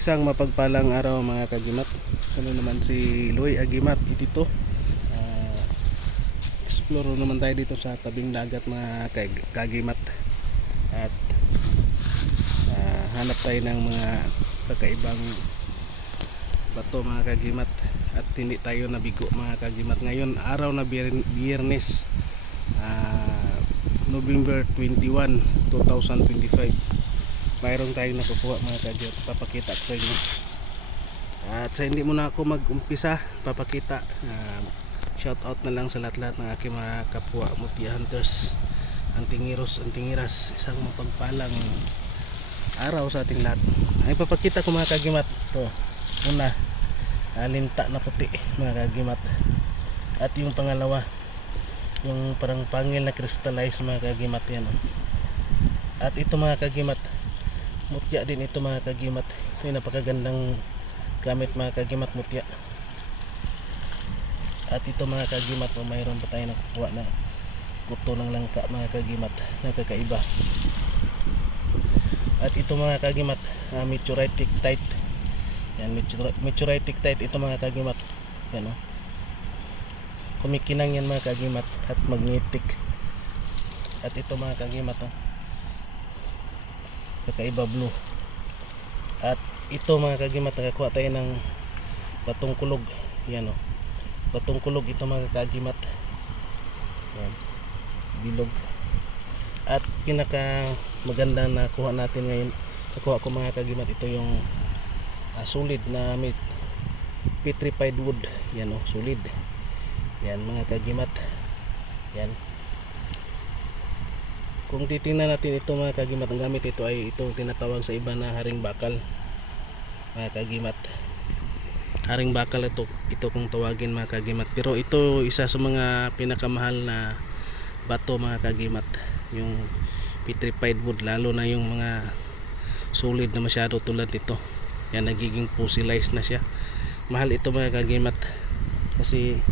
Isang mapagpalang araw mga kagimat. Ano naman si Loy Agimat itito. Explore naman tayo dito sa tabing dagat mga kagimat. At hanap tayo ng mga kakaibang bato mga kagimat. At hindi tayo nabigo mga kagimat. Ngayon araw na Biyernes, November 21, 2025. Mayroon tayong nakukuha mga kagimat. Papakita ko sa inyo. At sa hindi muna ako mag-umpisa papakita, shout out na lang sa lahat-lahat ng aking mga kapwa Mutia Hunters, antingiros, antingiras. Isang mapagpalang araw sa ating lahat. Ay papakita ko mga kagimat. Ito una, linta na puti mga kagimat. At yung pangalawa, yung parang pangil na crystallize mga kagimat yan. At ito mga kagimat, mutya din ito mga kagimat. Ito yung napakagandang gamit mga kagimat, mutya. At ito mga kagimat, mayroon pa tayo nakukuha na buto ng langka mga kagimat, nakakaiba. At ito mga kagimat, meteoritic type. Yan, meteoritic type ito mga kagimat. Yan, kumikinang yan mga kagimat, at magnetic. At ito mga kagimat, kakaiba blue. At ito mga kagimat, nakakuha tayo ng batong kulog. Yan, batong kulog ito mga kagimat. Yan, bilog. At pinaka maganda na kuha natin ngayon, nakuha ko mga kagimat, ito yung solid na petrified wood. Yan, solid. Yan mga kagimat. Yan, kung titingnan natin ito mga kagimat, ang gamit ito ay itong tinatawag sa iba na haring bakal mga kagimat. Haring bakal ito kung tawagin mga kagimat. Pero ito isa sa mga pinakamahal na bato mga kagimat, yung petrified wood, lalo na yung mga solid na masyado tulad nito. Yan, nagiging fossilized na siya. Mahal ito mga kagimat kasi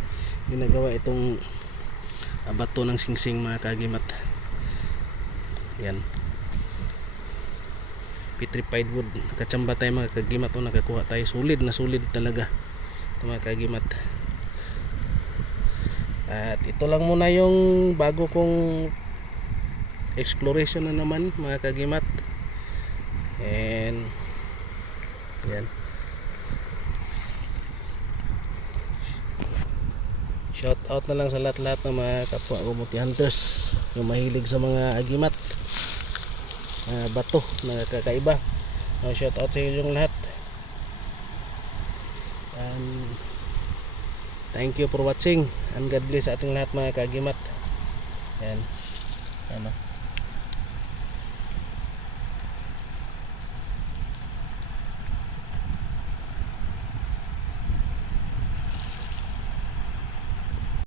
ginagawa itong bato ng singsing mga kagimat. Yan, petrified wood. Kachamba tayo mga kagimat, nakakuha tayo solid na solid talaga ito mga kagimat. At ito lang muna yung bago kong exploration na naman mga kagimat. And yan, shout out na lang sa lahat-lahat ng mga kapwa Mutia Hunters yung mahilig sa mga agimat, bato na kakaiba. Shout out sa inyong lahat, and thank you for watching, and God bless sa ating lahat mga kagimat. Yan, ano